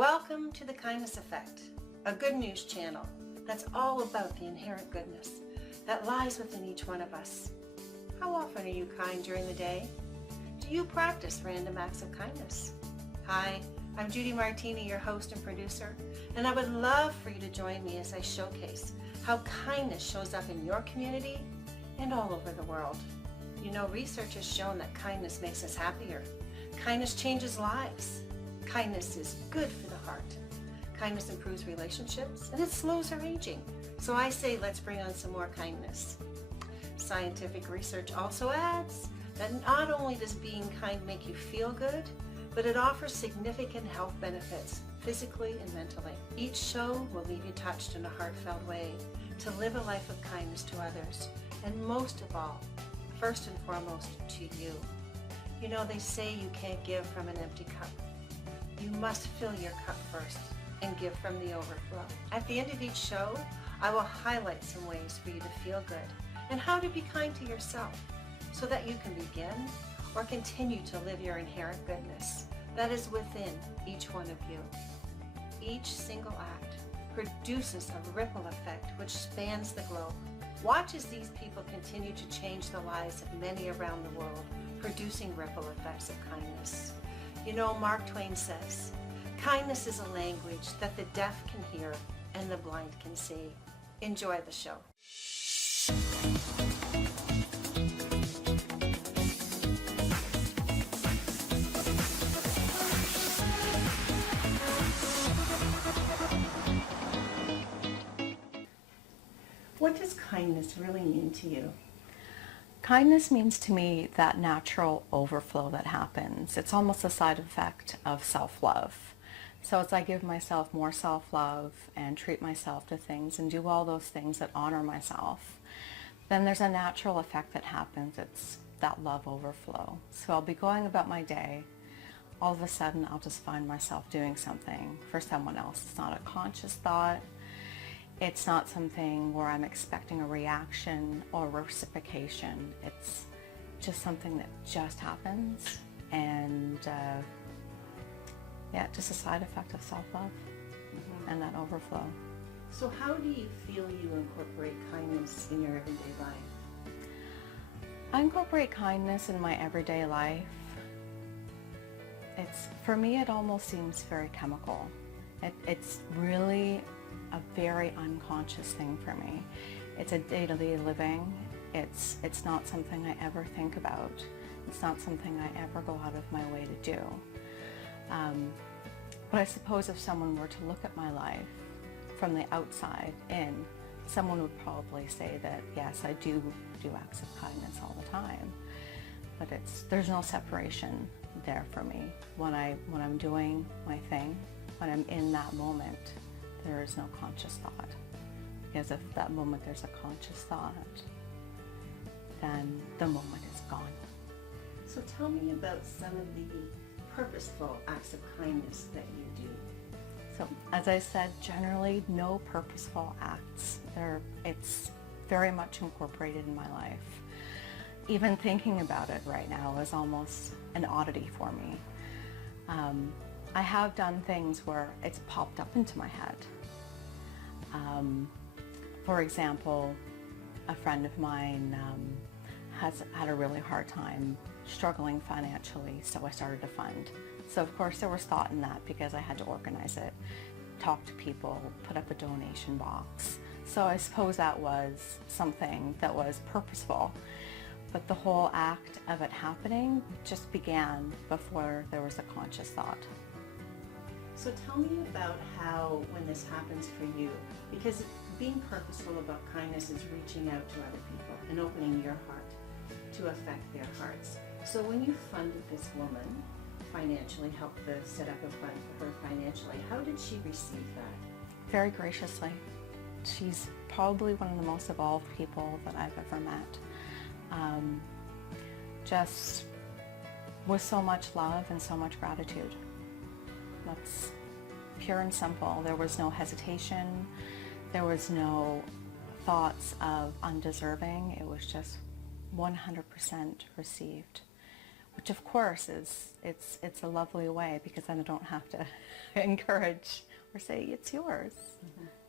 Welcome to the Kindness Effect, a good news channel that's all about the inherent goodness that lies within each one of us. How often are you kind during the day? Do you practice random acts of kindness? Hi, I'm Judy Martini, your host and producer, and I would love for you to join me as I showcase how kindness shows up in your community and all over the world. You know, research has shown that kindness makes us happier. Kindness changes lives. Kindness is good for the heart. Kindness improves relationships and it slows our aging. So I say let's bring on some more kindness. Scientific research also adds that not only does being kind make you feel good, but it offers significant health benefits physically and mentally. Each show will leave you touched in a heartfelt way to live a life of kindness to others, and most of all, first and foremost, to you. You know, they say you can't give from an empty cup. You must fill your cup first and give from the overflow. At the end of each show, I will highlight some ways for you to feel good and how to be kind to yourself so that you can begin or continue to live your inherent goodness that is within each one of you. Each single act produces a ripple effect which spans the globe. Watch as these people continue to change the lives of many around the world, producing ripple effects of kindness. You know, Mark Twain says, kindness is a language that the deaf can hear and the blind can see. Enjoy the show. What does kindness really mean to you? Kindness means to me that natural overflow that happens. It's almost a side effect of self-love. So as I give myself more self-love and treat myself to things and do all those things that honor myself, then there's a natural effect that happens. It's that love overflow. So I'll be going about my day. All of a sudden, I'll just find myself doing something for someone else. It's not a conscious thought. It's not something where I'm expecting a reaction or reciprocation. It's just something that just happens, and just a side effect of self-love and that overflow. So how do you feel you incorporate kindness in your everyday life? I incorporate kindness in my everyday life. For me, it almost seems very chemical. It's really a very unconscious thing for me. It's a day-to-day living. It's not something I ever think about. It's not something I ever go out of my way to do. But I suppose if someone were to look at my life from the outside in, someone would probably say that yes, I do acts of kindness all the time. But there's no separation there for me. When I'm doing my thing, when I'm in that moment, there is no conscious thought. Because if that moment there's a conscious thought, then the moment is gone. So tell me about some of the purposeful acts of kindness that you do. So as I said, generally no purposeful acts. It's very much incorporated in my life. Even thinking about it right now is almost an oddity for me. I have done things where it's popped up into my head. For example, a friend of mine has had a really hard time struggling financially, so I started a fund. So of course there was thought in that because I had to organize it, talk to people, put up a donation box. So I suppose that was something that was purposeful. But the whole act of it happening just began before there was a conscious thought. So tell me about how, when this happens for you, because being purposeful about kindness is reaching out to other people and opening your heart to affect their hearts. So when you funded this woman financially, helped to set up a fund for her financially, how did she receive that? Very graciously. She's probably one of the most evolved people that I've ever met. Just with so much love and so much gratitude. That's pure and simple. There was no hesitation. There was no thoughts of undeserving. It was just 100% received which of course it's a lovely way, because then I don't have to encourage or say it's yours.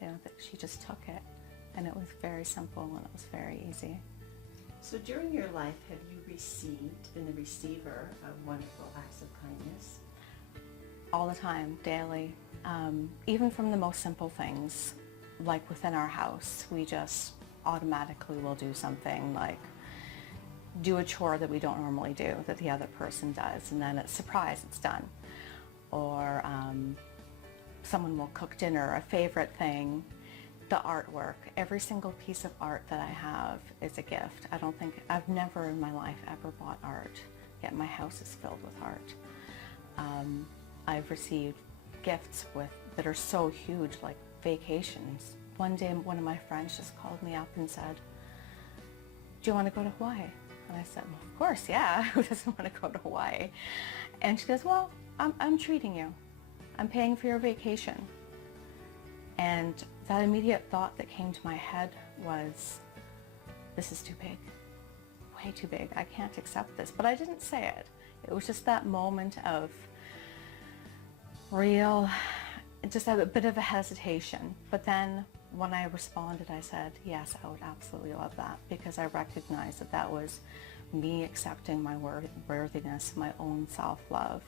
You know, that she just took it, and it was very simple and it was very easy. So during your life, have you been the receiver of wonderful acts of kindness? All the time, daily, even from the most simple things, like within our house, we just automatically will do something like do a chore that we don't normally do, that the other person does, and then it's surprise, it's done. Or someone will cook dinner, a favorite thing, the artwork. Every single piece of art that I have is a gift. I've never in my life ever bought art, yet my house is filled with art. I've received gifts that are so huge, like vacations. One day, one of my friends just called me up and said, "Do you want to go to Hawaii?" And I said, "Well, of course, yeah. Who doesn't want to go to Hawaii?" And she goes, "Well, I'm treating you. I'm paying for your vacation." And that immediate thought that came to my head was, this is too big, way too big. I can't accept this. But I didn't say it. It was just that moment of just a bit of a hesitation. But then when I responded, I said, yes, I would absolutely love that, because I recognized that that was me accepting my worthiness, my own self-love.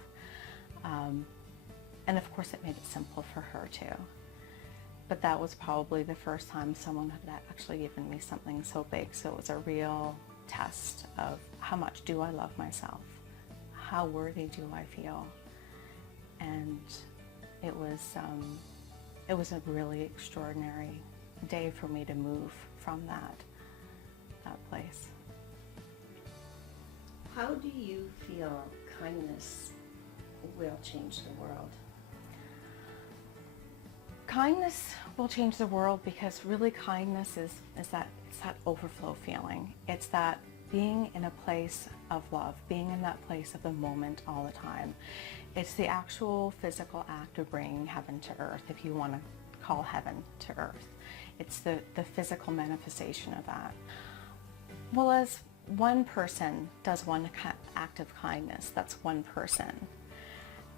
And of course, it made it simple for her too. But that was probably the first time someone had actually given me something so big. So it was a real test of how much do I love myself? How worthy do I feel? And it was a really extraordinary day for me to move from that place. How do you feel kindness will change the world? Kindness will change the world because really kindness is that overflow feeling. It's that being in a place of love, being in that place of the moment all the time. It's the actual physical act of bringing heaven to earth, if you want to call heaven to earth. It's the physical manifestation of that. Well, as one person does one act of kindness, that's one person.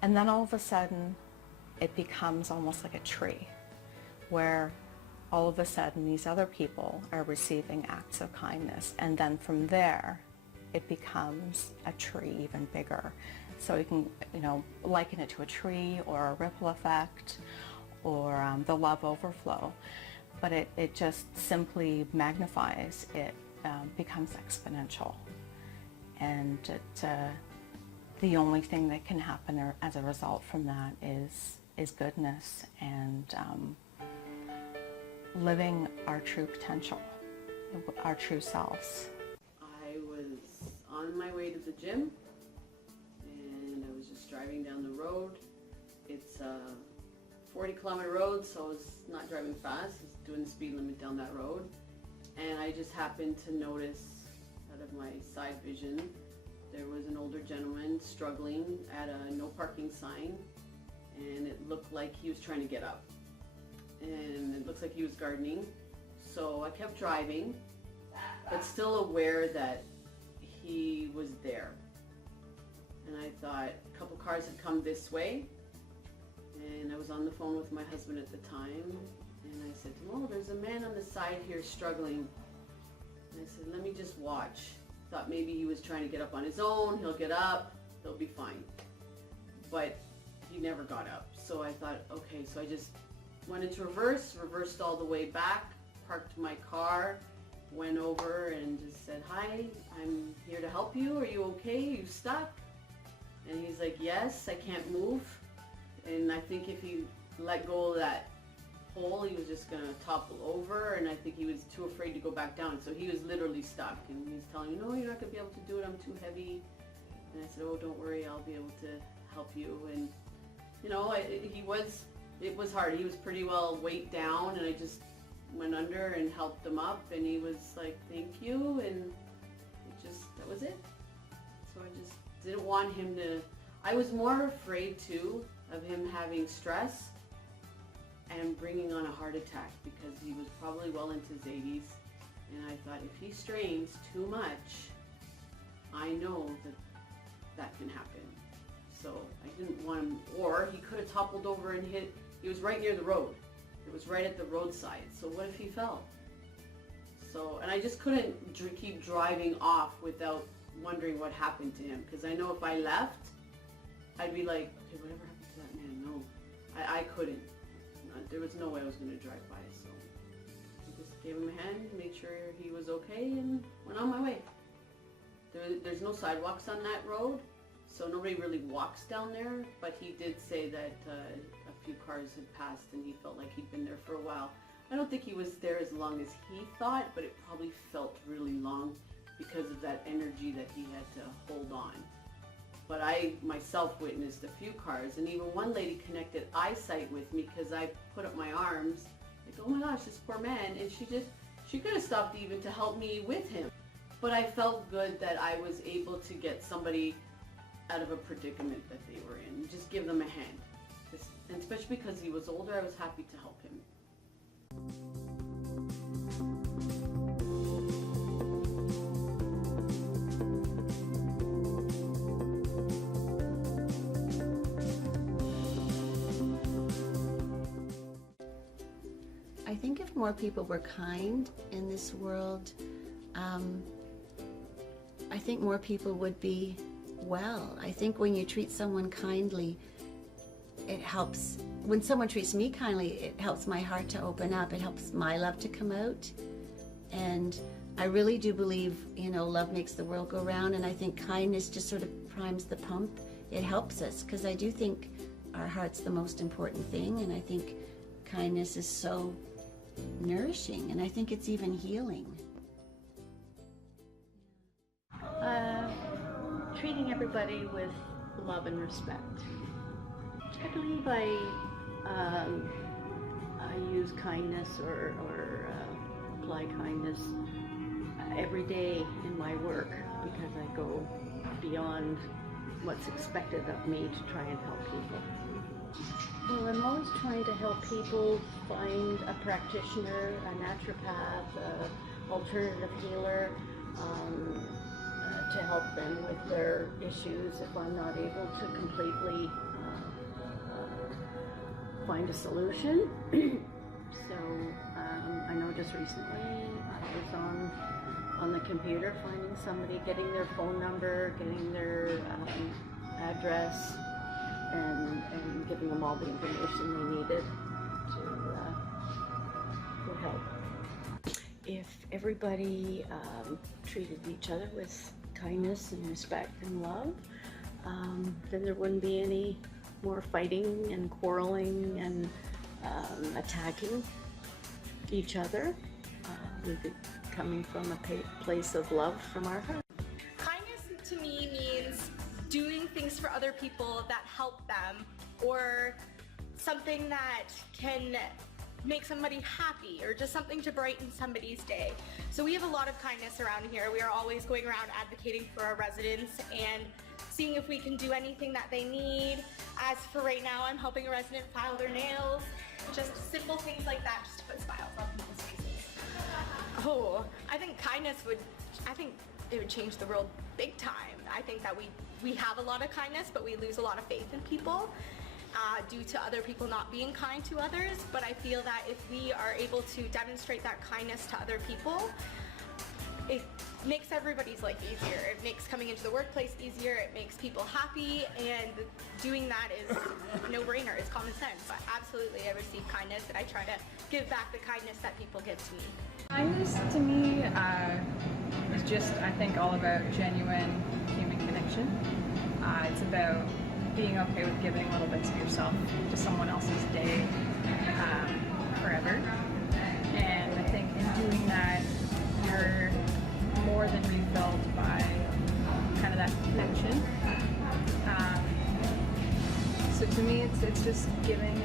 And then all of a sudden, it becomes almost like a tree, where all of a sudden these other people are receiving acts of kindness. And then from there, it becomes a tree even bigger. So you can, liken it to a tree or a ripple effect or the love overflow. But it just simply magnifies. It becomes exponential. And the only thing that can happen as a result from that is goodness and living our true potential, our true selves. I was on my way to the gym and I was just driving down the road. It's a 40-kilometer road, so I was not driving fast. I was doing the speed limit down that road. And I just happened to notice out of my side vision, there was an older gentleman struggling at a no parking sign, and it looked like he was trying to get up. And it looks like he was gardening. So I kept driving, but still aware that he was there. And I thought a couple cars had come this way, and I was on the phone with my husband at the time, and I said to him, "Oh, there's a man on the side here struggling." And I said, "Let me just watch." Thought maybe he was trying to get up on his own, he'll get up, he'll be fine. But he never got up. So I thought, okay, so I just went into reversed all the way back, parked my car, went over and just said, "Hi, I'm here to help you. Are you okay? Are you stuck?" And he's like, "Yes, I can't move." And I think if he let go of that pole, he was just gonna topple over, and I think he was too afraid to go back down. So he was literally stuck, and he's telling me, "No, you're not gonna be able to do it. I'm too heavy." And I said, "Oh, don't worry, I'll be able to help you." And it was hard. He was pretty well weighed down, and I just went under and helped him up, and he was like, "Thank you," and that was it. So I just didn't want him to, I was more afraid too of him having stress and bringing on a heart attack, because he was probably well into his 80s, and I thought if he strains too much, I know that that can happen. So I didn't want him, or he could have toppled over and hit, he was right near the road. It was right at the roadside. So what if he fell? So, and I just couldn't keep driving off without wondering what happened to him. Because I know if I left, I'd be like, okay, whatever happened to that man? No, I couldn't. There was no way I was going to drive by. So I just gave him a hand, made sure he was okay, and went on my way. There's no sidewalks on that road, so nobody really walks down there, but he did say that a few cars had passed and he felt like he'd been there for a while. I don't think he was there as long as he thought, but it probably felt really long because of that energy that he had to hold on. But I myself witnessed a few cars, and even one lady connected eyesight with me because I put up my arms, like, oh my gosh, this poor man, and she could have stopped even to help me with him. But I felt good that I was able to get somebody out of a predicament that they were in, just give them a hand. And especially because he was older, I was happy to help him. I think if more people were kind in this world, I think more people would be well. I think when you treat someone kindly, it helps. When someone treats me kindly, it helps my heart to open up. It helps my love to come out. And I really do believe, love makes the world go round. And I think kindness just sort of primes the pump. It helps us, because I do think our heart's the most important thing. And I think kindness is so nourishing. And I think it's even healing. Treating everybody with love and respect. I believe I use kindness or apply kindness every day in my work, because I go beyond what's expected of me to try and help people. Well, I'm always trying to help people find a practitioner, a naturopath, an alternative healer, to help them with their issues if I'm not able to completely find a solution. So I know just recently I was on the computer finding somebody, getting their phone number, getting their address, and giving them all the information they needed to help. If everybody treated each other with kindness and respect and love, then there wouldn't be any more fighting and quarreling and attacking each other. We'd be coming from a place of love from our heart. Kindness to me means doing things for other people that help them, or something that can make somebody happy, or just something to brighten somebody's day. So we have a lot of kindness around here. We are always going around advocating for our residents and seeing if we can do anything that they need. As for right now, I'm helping a resident file their nails. Just simple things like that, just to put smiles on people's faces. Oh, I think it would change the world big time. I think that we have a lot of kindness, but we lose a lot of faith in people due to other people not being kind to others. But I feel that if we are able to demonstrate that kindness to other people, it makes everybody's life easier. It makes coming into the workplace easier. It makes people happy, and doing that is a no-brainer. It's common sense. But absolutely, I receive kindness, and I try to give back the kindness that people give to me. Kindness to me is just, I think, all about genuine human connection. It's about being okay with giving little bits of yourself to someone else's day forever. And I think in doing that, you're more than refilled by kind of that connection. So to me, it's just giving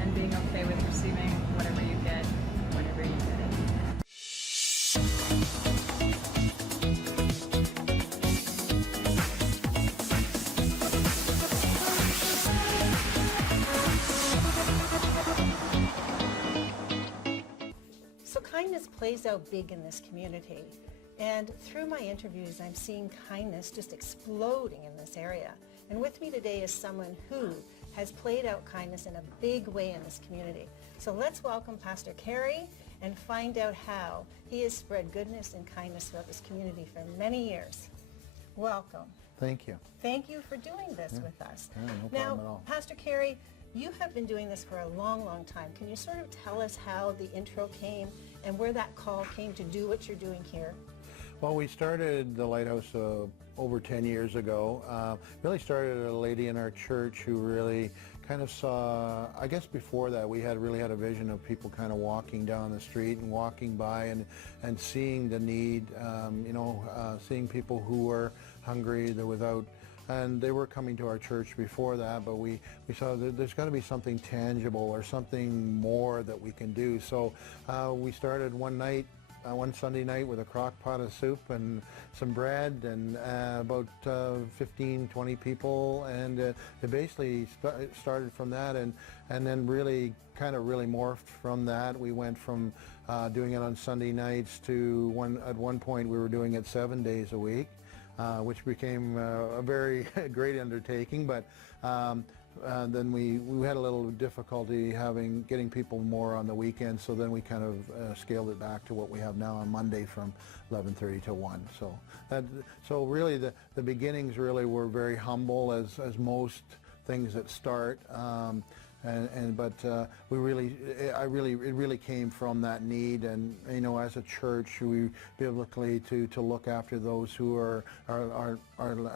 and being okay with receiving whatever you get, whenever you get it. So kindness plays out big in this community. And through my interviews, I'm seeing kindness just exploding in this area. And with me today is someone who has played out kindness in a big way in this community. So let's welcome Pastor Kerry and find out how he has spread goodness and kindness throughout this community for many years. Welcome. Thank you. Thank you for doing this with us. Yeah, no problem at Now, all. Pastor Kerry, you have been doing this for a long, long time. Can you sort of tell us how the intro came and where that call came to do what you're doing here? Well, we started the Lighthouse over 10 years ago. Really started a lady in our church who really kind of saw, I guess before that, we really had a vision of people kind of walking down the street and walking by and seeing the need, seeing people who were hungry, they're without, and they were coming to our church before that, but we saw that there's got to be something tangible or something more that we can do. So we started one Sunday night with a crock pot of soup and some bread and about 15, 20 people, and it basically started from that, and then really morphed from that. We went from doing it on Sunday nights to at one point we were doing it 7 days a week, which became a very great undertaking, but then we had a little difficulty getting people more on the weekend, so then we kind of scaled it back to what we have now on Monday from 11:30 to 1. So really the beginnings really were very humble, as most things that start. But it really came from that need, and as a church we biblically to look after those who are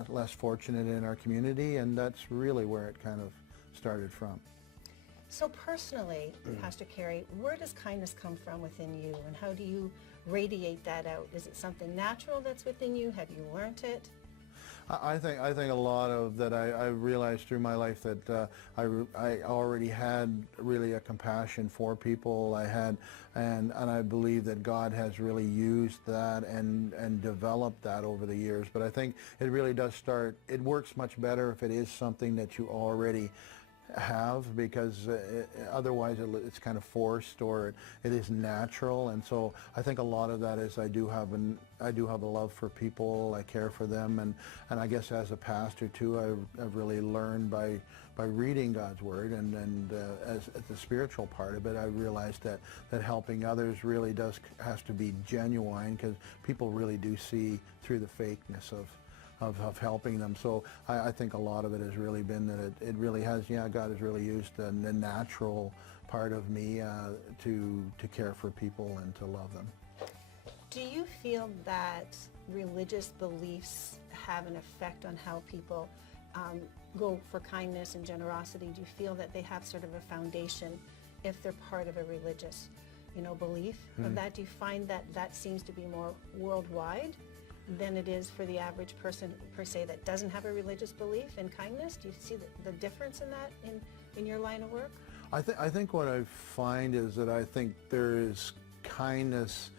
less fortunate in our community, and that's really where it kind of started from. So personally, Pastor Kerry, where does kindness come from within you, and how do you radiate that out? Is it something natural that's within you? Have you learned it? I think a lot of that I realized through my life that I already had really a compassion for people. And I believe that God has really used that and developed that over the years. But I think it really does start. It works much better if it is something that you already have, because otherwise it's kind of forced, or it is natural. And so I think a lot of that is I do have a love for people. I care for them, and I guess as a pastor too, I've really learned by reading God's Word, and as the spiritual part of it, I realized that helping others really has to be genuine, because people really do see through the fakeness of helping them. So I think a lot of it has really been that it really has, God has really used the natural part of me to care for people and to love them. Do you feel that religious beliefs have an effect on how people go for kindness and generosity? Do you feel that they have sort of a foundation if they're part of a religious, belief of that? Do you find that seems to be more worldwide than it is for the average person per se that doesn't have a religious belief in kindness? Do you see the difference in that in your line of work? I think what I find is that I think there is kindness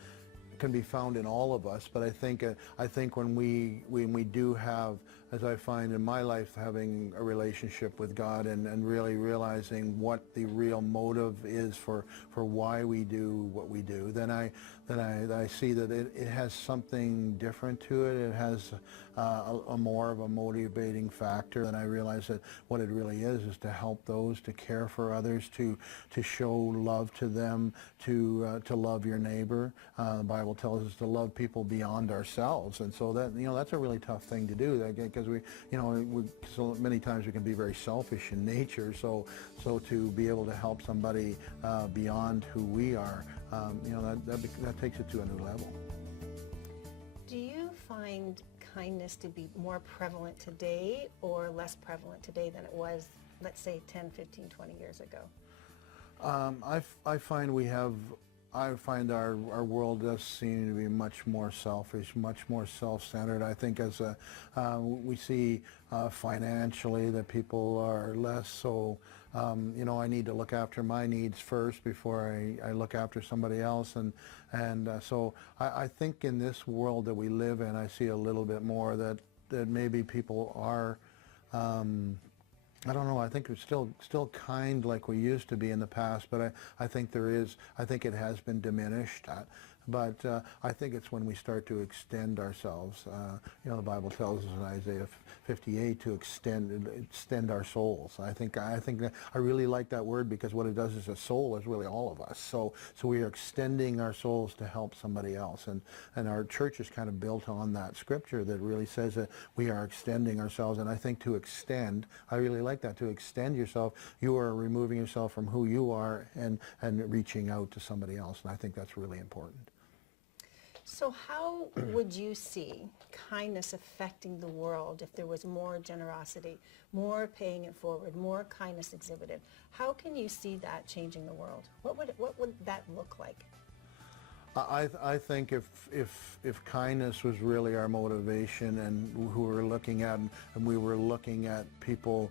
can be found in all of us, but I think when we do have, as I find in my life, having a relationship with God and really realizing what the real motive is for why we do what we do, then I see that it has something different to it. It has a more of a motivating factor, and I realize that what it really is to help those, to care for others, to show love to them, to love your neighbor. The Bible tells us to love people beyond ourselves, and so that's a really tough thing to do, because we so many times we can be very selfish in nature. So to be able to help somebody beyond who we are, that takes it to a new level. Do you find kindness to be more prevalent today or less prevalent today than it was, let's say, 10, 15, 20 years ago? I find our world does seem to be much more selfish, much more self-centered. I think as we see financially that people are less so, I need to look after my needs first before I look after somebody else. And so I think in this world that we live in, I see a little bit more that maybe people are, I don't know, I think it's still kind like we used to be in the past, but I think it has been diminished. But I think it's when we start to extend ourselves. The Bible tells us in Isaiah 58 to extend our souls. I think that I really like that word, because what it does is a soul is really all of us. So we are extending our souls to help somebody else, and our church is kind of built on that scripture that really says that we are extending ourselves. And I think to extend, I really like that. To extend yourself, you are removing yourself from who you are and reaching out to somebody else, and I think that's really important. So how would you see kindness affecting the world if there was more generosity, more paying it forward, more kindness exhibited? How can you see that changing the world? What would that look like? I think if kindness was really our motivation, and who we're looking at, and we were looking at people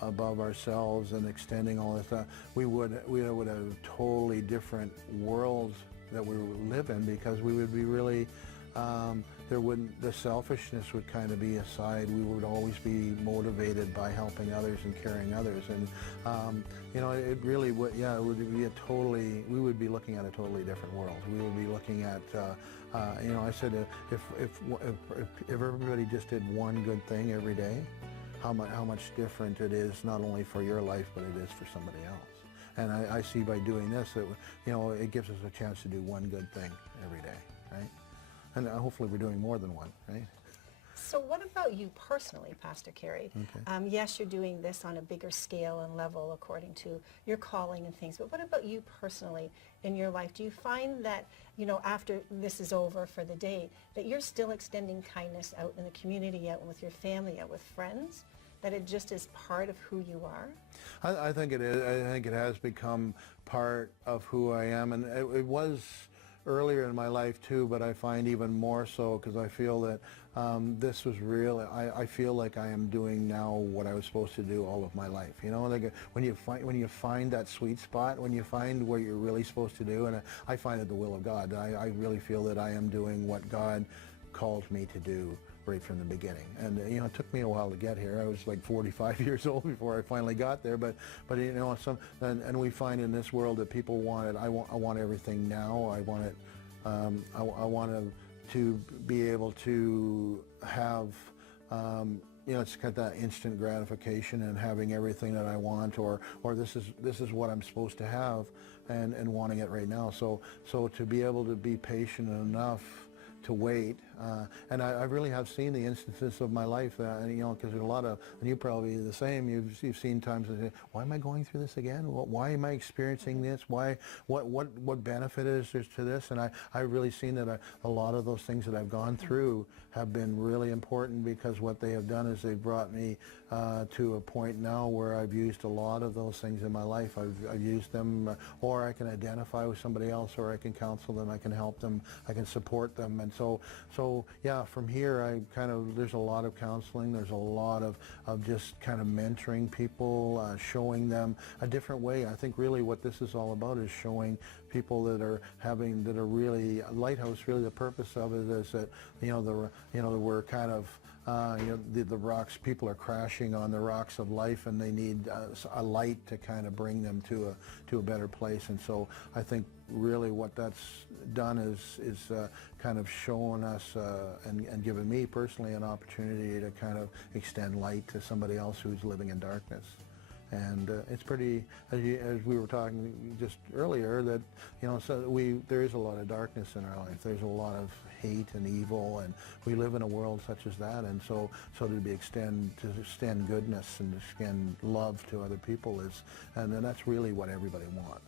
above ourselves and extending all this stuff, we would have a totally different world that we live in, because we would be really, the selfishness would kind of be aside. We would always be motivated by helping others and caring others, and it really would, it would be we would be looking at a totally different world. We would be looking at, I said, if everybody just did one good thing every day, how much different it is, not only for your life, but it is for somebody else. And I see by doing this that, it gives us a chance to do one good thing every day, right? And hopefully we're doing more than one, right? So what about you personally, Pastor Carey? Okay. Yes, you're doing this on a bigger scale and level according to your calling and things, but what about you personally in your life? Do you find that, after this is over for the day, that you're still extending kindness out in the community, out with your family, out with friends? That it just is part of who you are? I think it is. I think it has become part of who I am, and it was earlier in my life too, but I find even more so, because I feel that this was real. I feel like I am doing now what I was supposed to do all of my life. Like when you find that sweet spot, when you find what you're really supposed to do, and I find it the will of God. I really feel that I am doing what God called me to do right from the beginning. And it took me a while to get here. I was like 45 years old before I finally got there, but and we find in this world that people want it. I want everything now. I want it. I want to be able to have it's kind of that instant gratification and having everything that I want, or this is what I'm supposed to have, and wanting it right now. So to be able to be patient enough to wait, and I really have seen the instances of my life, because there's a lot of, and you probably the same. You've seen times that say, why am I going through this again? Why am I experiencing this? Why? What benefit is there to this? And I've really seen that a lot of those things that I've gone through have been really important, because what they have done is they've brought me to a point now where I've used a lot of those things in my life. I've used them, or I can identify with somebody else, or I can counsel them, I can help them, I can support them. And so yeah, from here there's a lot of counseling, there's a lot of just kind of mentoring people, showing them a different way. I think really what this is all about is showing people that are really Lighthouse. Really, the purpose of it is that we're kind of the rocks. People are crashing on the rocks of life, and they need a light to kind of bring them to a better place. And so I think really what that's done is kind of showing us and given me personally an opportunity to kind of extend light to somebody else who's living in darkness. And it's pretty, as we were talking just earlier, that there is a lot of darkness in our life. There's a lot of hate and evil, and we live in a world such as that. And so to extend goodness and to extend love to other people and that's really what everybody wants.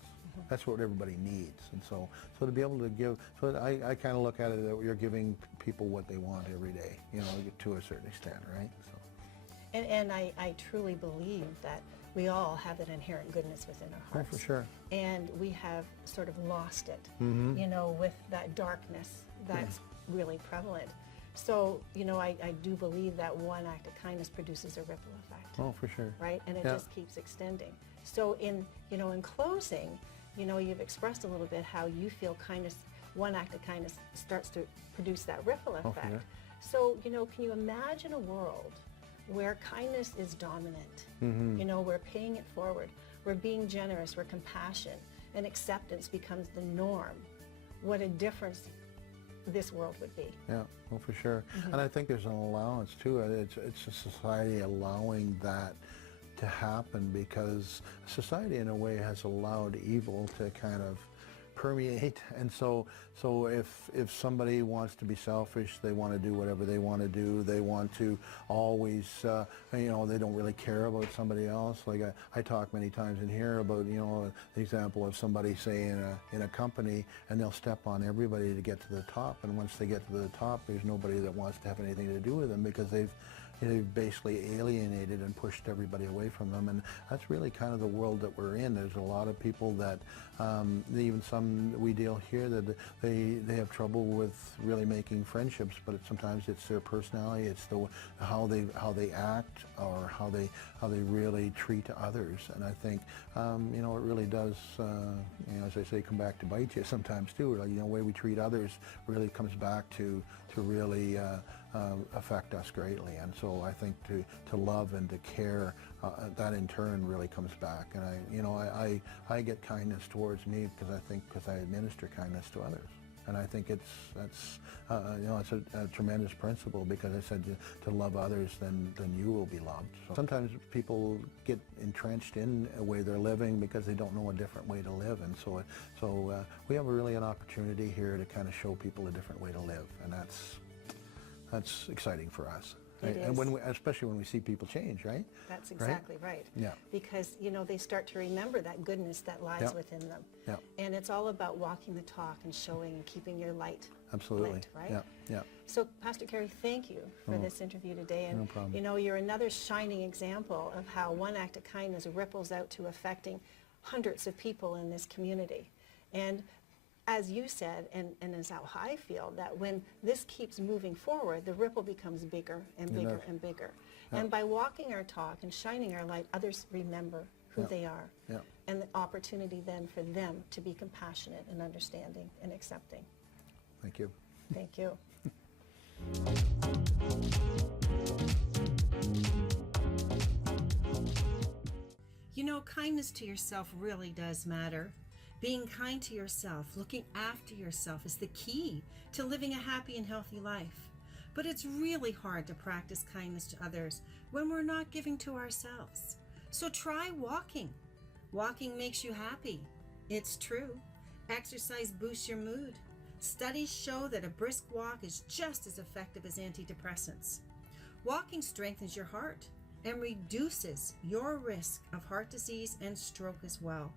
That's what everybody needs. And so to be able to give, I kind of look at it that you're giving people what they want every day, to a certain extent, right? So. And I truly believe that we all have that inherent goodness within our hearts. Oh, for sure. And we have sort of lost it, with that darkness that's really prevalent. So, I do believe that one act of kindness produces a ripple effect. Oh, for sure. Right? And it just keeps extending. So in closing, you've expressed a little bit how you feel one act of kindness starts to produce that ripple effect. Oh, yeah. So, can you imagine a world where kindness is dominant? We're paying it forward. We're being generous. We're compassion. And acceptance becomes the norm. what a difference this world would be. Yeah, well, for sure. And I think there's an allowance too. It's a society allowing that to happen, because society in a way has allowed evil to kind of permeate. And so if somebody wants to be selfish, they want to do whatever they want to do, they want to always, you know, they don't really care about somebody else. Like I talk many times in here about, you know, the example of somebody, say, in a company, and they'll step on everybody to get to the top, and once they get to the top, there's nobody that wants to have anything to do with them, because they've basically alienated and pushed everybody away from them. And that's really kind of the world that we're in. There's a lot of people that, even some we deal here, that they have trouble with really making friendships, but sometimes it's their personality, it's how they act, or how they really treat others. And I think, you know, it really does, you know, as I say, come back to bite you sometimes too. Like, you know, the way we treat others really comes back to really affect us greatly. And so I think to love and to care, that in turn really comes back. And I get kindness towards me because I administer kindness to others. And I think that's you know, it's a tremendous principle, because I said to love others, then you will be loved. So sometimes people get entrenched in a way they're living because they don't know a different way to live, and so we have really an opportunity here to kind of show people a different way to live, and that's exciting for us. Right? And especially when we see people change, right? That's exactly right. Yeah. Because, you know, they start to remember that goodness that lies within them. Yeah. And it's all about walking the talk and showing and keeping your light Absolutely. lit, right? Yeah. Yeah. So, Pastor Kerry, thank you for this interview today. And, no problem. you know, you're another shining example of how one act of kindness ripples out to affecting hundreds of people in this community. And as you said, and as how I feel, that when this keeps moving forward, the ripple becomes bigger and bigger and bigger. Yeah. And by walking our talk and shining our light, others remember who they are. Yeah. And the opportunity then for them to be compassionate and understanding and accepting. Thank you. Thank you. You know, kindness to yourself really does matter. Being kind to yourself, looking after yourself, is the key to living a happy and healthy life. But it's really hard to practice kindness to others when we're not giving to ourselves. So try walking. Walking makes you happy. It's true. Exercise boosts your mood. Studies show that a brisk walk is just as effective as antidepressants. Walking strengthens your heart and reduces your risk of heart disease and stroke as well.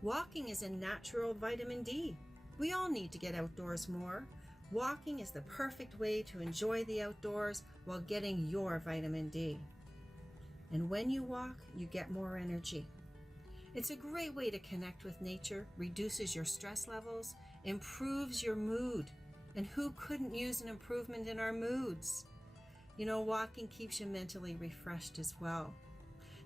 Walking is a natural vitamin D. We all need to get outdoors more. Walking is the perfect way to enjoy the outdoors while getting your vitamin D. And when you walk, you get more energy. It's a great way to connect with nature, reduces your stress levels, improves your mood. And who couldn't use an improvement in our moods? You know, walking keeps you mentally refreshed as well.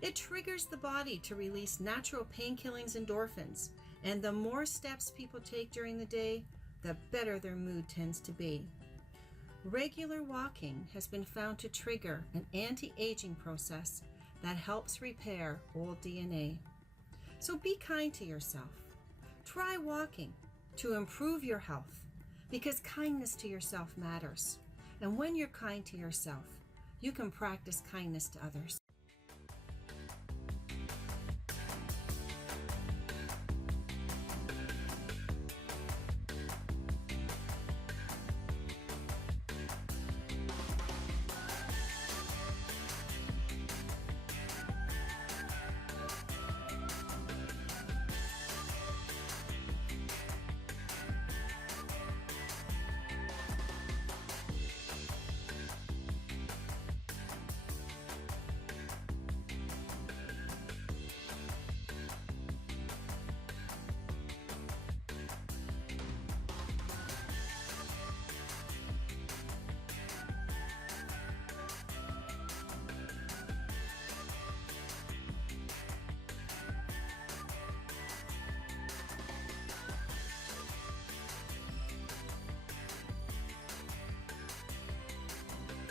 It triggers the body to release natural painkillings, endorphins, and the more steps people take during the day, the better their mood tends to be. Regular walking has been found to trigger an anti-aging process that helps repair old DNA. So be kind to yourself. Try walking to improve your health, because kindness to yourself matters. And when you're kind to yourself, you can practice kindness to others.